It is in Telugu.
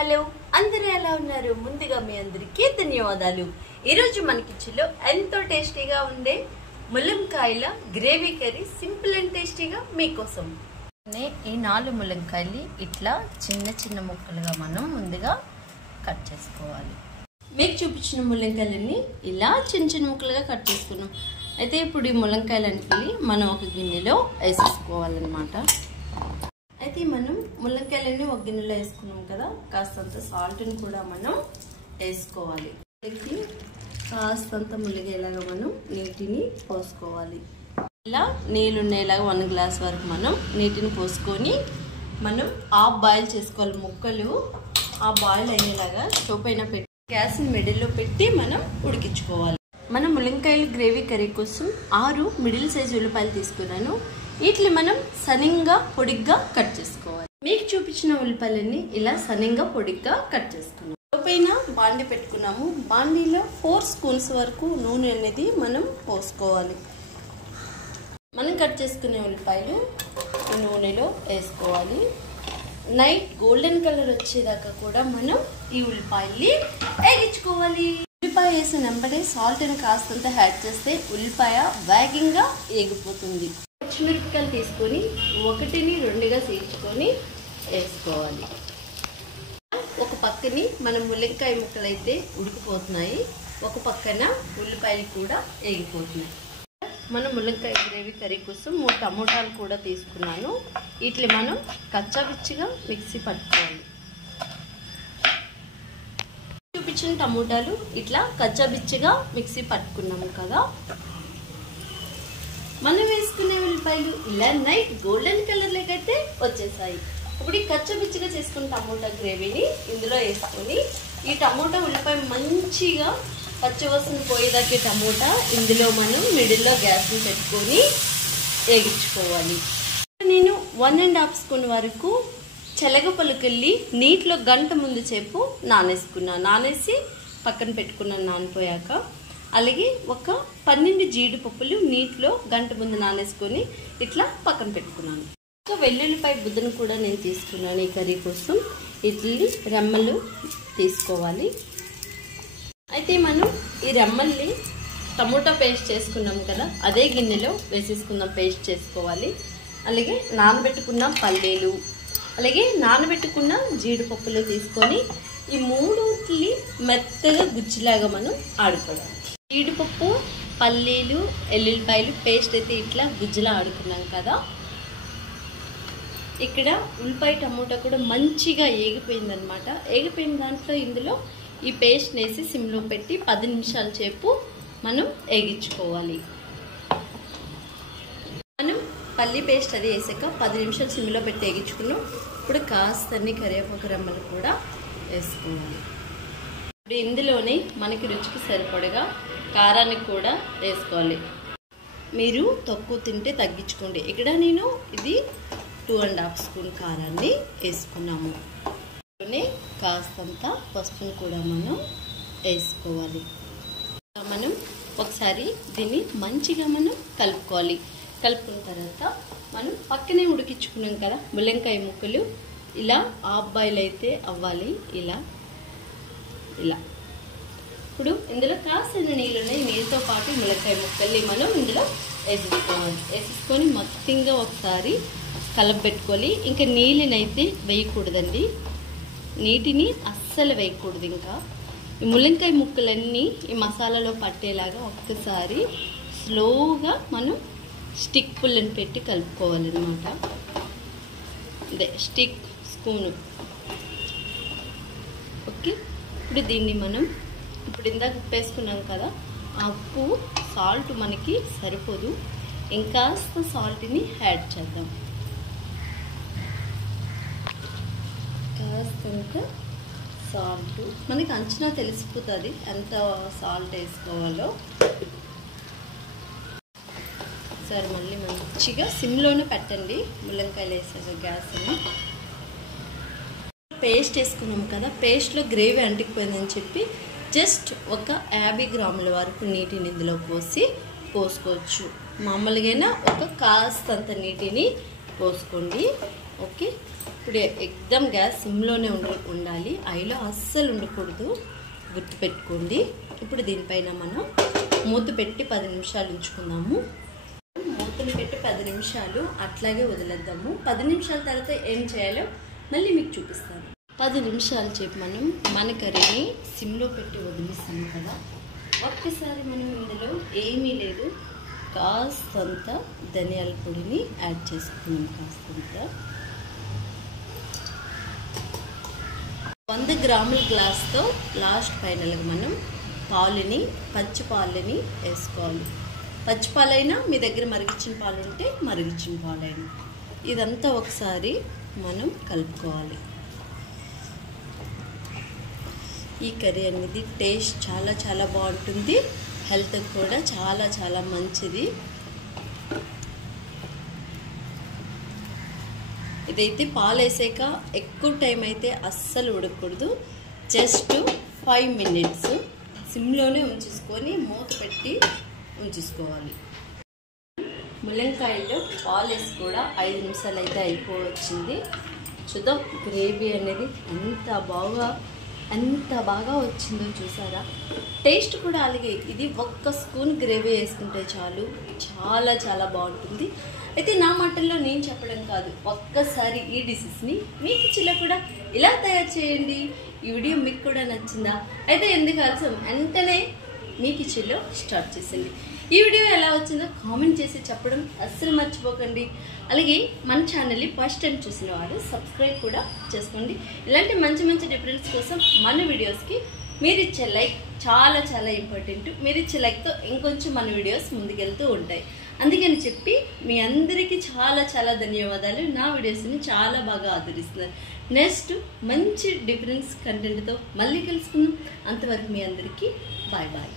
హలో అందరూ ఎలా ఉన్నారు? ముందుగా మీ అందరికీ ధన్యవాదాలు. ఈరోజు మన కిచెన్లో ఎంతో టేస్టీగా ఉండే ముల్లంకాయల గ్రేవీ కర్రీ సింపుల్ అండ్ టేస్టీగా మీకోసం. ఈ 4 ముల్లంకాయలు ఇట్లా చిన్న చిన్న ముక్కలుగా మనం ముందుగా కట్ చేసుకోవాలి. మీకు చూపించిన ముల్లంకాయలన్నీ ఇలా చిన్న చిన్న ముక్కలుగా కట్ చేసుకున్నాం. అయితే ఇప్పుడు ఈ ముల్లంకాయలన్నీ మనం ఒక గిన్నెలో వేసేసుకోవాలన్నమాట. అయితే మనం ముల్లంకాయలన్నీ ఒక గిన్నెలో వేసుకున్నాం కదా, కాస్తంత సాల్ట్ని కూడా మనం వేసుకోవాలి. కాస్తంత ములిగేలాగా మనం నీటిని పోసుకోవాలి. ఇలా నీళ్ళు ఉండేలాగా 1 గ్లాస్ వరకు మనం నీటిని పోసుకొని మనం హాఫ్ బాయిల్ చేసుకోవాలి. ముక్కలు ఆ బాయిల్ అయ్యేలాగా స్టవ్ పైన పెట్టి గ్యాస్ని మిడిల్లో పెట్టి మనం ఉడికించుకోవాలి. మనం ముల్లంకాయలు గ్రేవీ కర్రీ కోసం 6 మిడిల్ సైజ్ ఉల్లిపాయలు తీసుకున్నాను. వీటిని మనం సన్నంగా పొడిగ్గా కట్ చేసుకోవాలి. మీకు చూపించిన ఉల్లిపాయలన్నీ ఇలా సన్నంగా పొడిగ్గా కట్ చేసుకున్నాం. పైన బాండి పెట్టుకున్నాము. బాండీలో 4 స్పూన్స్ వరకు నూనె అనేది మనం పోసుకోవాలి. మనం కట్ చేసుకునే ఉల్లిపాయలు ఈ నూనెలో వేసుకోవాలి. నైట్ గోల్డెన్ కలర్ వచ్చేదాకా కూడా మనం ఈ ఉల్లిపాయల్ని వేగించుకోవాలి. ఉల్లిపాయ వేసిన వెంబడే సాల్ట్ని కాస్తంత యాడ్ చేస్తే ఉల్లిపాయ వేగంగా వేగిపోతుంది. పచ్చిమిరపకాయలు తీసుకొని 1ని 2గా చీల్చుకొని వేసుకోవాలి. ఒక పక్కని మన ముల్లంకాయ ముక్కలు అయితే ఉడికిపోతున్నాయి, ఒక పక్కన ఉల్లిపాయలు కూడా వేగిపోతున్నాయి. మనం ముల్లంకాయ గ్రేవీ కర్రీ కోసం 3 టమోటాలు కూడా తీసుకున్నాను. వీటిని మనం కచ్చాపిచ్చిగా మిక్సీ పట్టుకోవాలి. చూపించిన టమోటాలు ఇట్లా కచ్చాపిచ్చిగా మిక్సీ పట్టుకున్నాము కదా. మనం వేసుకునే ఉల్లిపాయలు ఇలా నైట్ గోల్డెన్ కలర్ అయితే వచ్చేసాయి. ఇప్పుడు ఈ కచ్చపిచ్చిగా చేసుకున్న టమోటా గ్రేవీని ఇందులో వేసుకొని ఈ టమోటా ఉల్లిపాయ మంచిగా పచ్చివాసన పోయేదాకా టమోటా ఇందులో మనం మిడిల్లో గ్యాస్ని పెట్టుకొని వేగించుకోవాలి. నేను 1½ స్పూన్ వరకు చెలగ పలుకెళ్ళి నీటిలో గంట ముందు సేపు నానేసి పక్కన పెట్టుకున్నాను. నానిపోయాక అలాగే ఒక 12 జీడిపప్పులు నీటిలో గంట ముందు నానేసుకొని ఇట్లా పక్కన పెట్టుకున్నాను. వెల్లుల్లిపాయ బుద్ధను కూడా నేను తీసుకున్నాను. ఈ కర్రీ కోసం ఇట్లా రెమ్మలు తీసుకోవాలి. అయితే మనం ఈ రెమ్మల్ని టమోటా పేస్ట్ చేసుకున్నాం కదా, అదే గిన్నెలో వేసేసుకుందాం. పేస్ట్ చేసుకోవాలి. అలాగే నానబెట్టుకున్న పల్లీలు, అలాగే నానబెట్టుకున్న జీడిపప్పులు తీసుకొని ఈ 3 మెత్తగా గుజ్జులాగా మనం ఆడుకోవాలి. జీడిపప్పు, పల్లీలు, ఎల్లుల్లిపాయలు పేస్ట్ అయితే ఇట్లా గుజ్జులా ఆడుకున్నాం కదా. ఇక్కడ ఉల్లిపాయ టమోటా కూడా మంచిగా ఏగిపోయిందనమాట. ఏగిపోయిన దాంట్లో ఇందులో ఈ పేస్ట్ వేసి సిమ్లో పెట్టి 10 నిమిషాల సేపు మనం వేగించుకోవాలి. మనం పల్లీ పేస్ట్ అది వేసాక 10 నిమిషాలు సిమ్లో పెట్టి వేగించుకున్నాం. ఇప్పుడు కాస్తన్ని కరివేపాకు రెమ్మలు కూడా వేసుకోవాలి. ఇప్పుడు ఇందులోనే మనకి రుచికి సరిపడగా కారాన్ని కూడా వేసుకోవాలి. మీరు తక్కువ తింటే తగ్గించుకోండి. ఇక్కడ నేను ఇది 2½ స్పూన్ కారాన్ని వేసుకున్నాము. కాస్తంత పసుపును కూడా మనం వేసుకోవాలి. మనం ఒకసారి దీన్ని మంచిగా మనం కలుపుకోవాలి. కలుపుకున్న తర్వాత మనం పక్కనే ఉడికించుకున్నాం కదా ముల్లంకాయ ముక్కలు, ఇలా హాఫ్ బాయిల్ అయితే అవ్వాలి. ఇలా ఇప్పుడు ఇందులో కాసిన నీళ్ళు ఉన్నాయి. నీళ్ళతో పాటు ముల్లంకాయ ముక్కల్ని మనం ఇందులో వేసేసుకోవాలి. వేసేసుకొని మొత్తంగా ఒకసారి కలపెట్టుకోవాలి. ఇంకా నీళ్ళనైతే వేయకూడదండి, నీటిని అస్సలు వేయకూడదు. ఇంకా ఈ ముల్లంకాయ ముక్కలన్నీ ఈ మసాలాలో పట్టేలాగా ఒక్కసారి స్లోగా మనం స్టిక్ పుల్లని పెట్టి కలుపుకోవాలన్నమాట. ఇదే స్టిక్ స్పూను. ఓకే, ఇప్పుడు దీన్ని మనం ఇందాక ఉప్పు వేసుకున్నాం కదా, ఆ ఉప్పు సాల్ట్ మనకి సరిపోదు, ఇంకాస్త సాల్ట్ని యాడ్ చేద్దాం. కాస్తంత సాల్ట్ మనకి అంచనా తెలిసిపోతుంది ఎంత సాల్ట్ వేసుకోవాలో. సరే మళ్ళీ మంచిగా సిమ్లోనే పెట్టండి. ముల్లంకాయలు వేసాక గ్యాస్ని పేస్ట్ వేసుకున్నాం కదా, పేస్ట్లో గ్రేవీ అంటికిపోయిందని చెప్పి జస్ట్ ఒక 50 గ్రాముల వరకు నీటిని ఇందులో పోసుకోవచ్చు. మామూలుగా ఒక కాస్తంత నీటిని పోసుకోండి. ఓకే, ఇప్పుడు ఎక్దమ్ గ్యాస్ సిమ్లోనే ఉండాలి, హైలో అస్సలు ఉండకూడదు, గుర్తుపెట్టుకోండి. ఇప్పుడు దీనిపైన మనం మూత పెట్టి 10 నిమిషాలు ఉంచుకుందాము. మూతను పెట్టి 10 నిమిషాలు అట్లాగే వదిలేద్దాము. 10 నిమిషాల తర్వాత ఏం చేయాలో మళ్ళీ మీకు చూపిస్తాను. 10 నిమిషాలు చెప్పి మనం మన కర్రీని సిమ్లో పెట్టి వదిలిస్తాము కదా. ఒక్కసారి మనం ఇందులో ఏమీ లేదు, కాస్తంత ధనియాల పొడిని యాడ్ చేసుకున్నాం. కాస్తంత 100 గ్రాముల గ్లాస్తో లాస్ట్ ఫైనల్గా మనం పాలుని, పచ్చి పాలని వేసుకోవాలి. పచ్చి పాలైనా మీ దగ్గర మరిగించిన పాలు ఉంటే మరిగించిన పాలైనా, ఇదంతా ఒకసారి మనం కలుపుకోవాలి. ఈ కర్రీ అనేది టేస్ట్ చాలా చాలా బాగుంటుంది, హెల్త్ కూడా చాలా చాలా మంచిది. ఇదైతే పాలు వేసాక ఎక్కువ టైం అయితే అస్సలు ఉడకకూడదు, జస్ట్ 5 మినిట్స్ సిమ్లోనే ఉంచేసుకొని మూత పెట్టి ఉంచేసుకోవాలి. ముల్లంకాయలో పాలు వేసి కూడా 5 నిమిషాలు అయితే అయిపోవచ్చింది. చూద్దాం గ్రేవీ అనేది ఎంత బాగా వచ్చిందో చూసారా. టేస్ట్ కూడా అలాగే, ఇది 1 స్పూన్ గ్రేవీ వేసుకుంటే చాలు, చాలా చాలా బాగుంటుంది. అయితే నా మాటల్లో నేను చెప్పడం కాదు, ఒక్కసారి ఈ డిషెస్ని మీ కిచెన్లో కూడా ఇలా తయారు చేయండి. ఈ వీడియో మీకు కూడా నచ్చిందా? అయితే ఎందుకు ఆలస్యం, వెంటనే మీ కిచెన్లో స్టార్ట్ చేసేయండి. ఈ వీడియో ఎలా వచ్చిందో కామెంట్ చేసి చెప్పడం అస్సలు మర్చిపోకండి. అలాగే మన ఛానల్ని ఫస్ట్ టైం చూసిన వారు సబ్స్క్రైబ్ కూడా చేసుకోండి. ఇలాంటి మంచి మంచి డిఫరెన్స్ కోసం మన వీడియోస్కి మీరు ఇచ్చే లైక్ చాలా చాలా ఇంపార్టెంట్. మీరు ఇచ్చే లైక్తో ఇంకొంచెం మన వీడియోస్ ముందుకెళ్తూ ఉంటాయి. అందుకని చెప్పి మీ అందరికీ చాలా చాలా ధన్యవాదాలు. నా వీడియోస్ని చాలా బాగా ఆదరిస్తున్నారు. నెక్స్ట్ మంచి డిఫరెన్స్ కంటెంట్తో మళ్ళీ కలుసుకుందాం. అంతవరకు మీ అందరికీ బాయ్ బాయ్.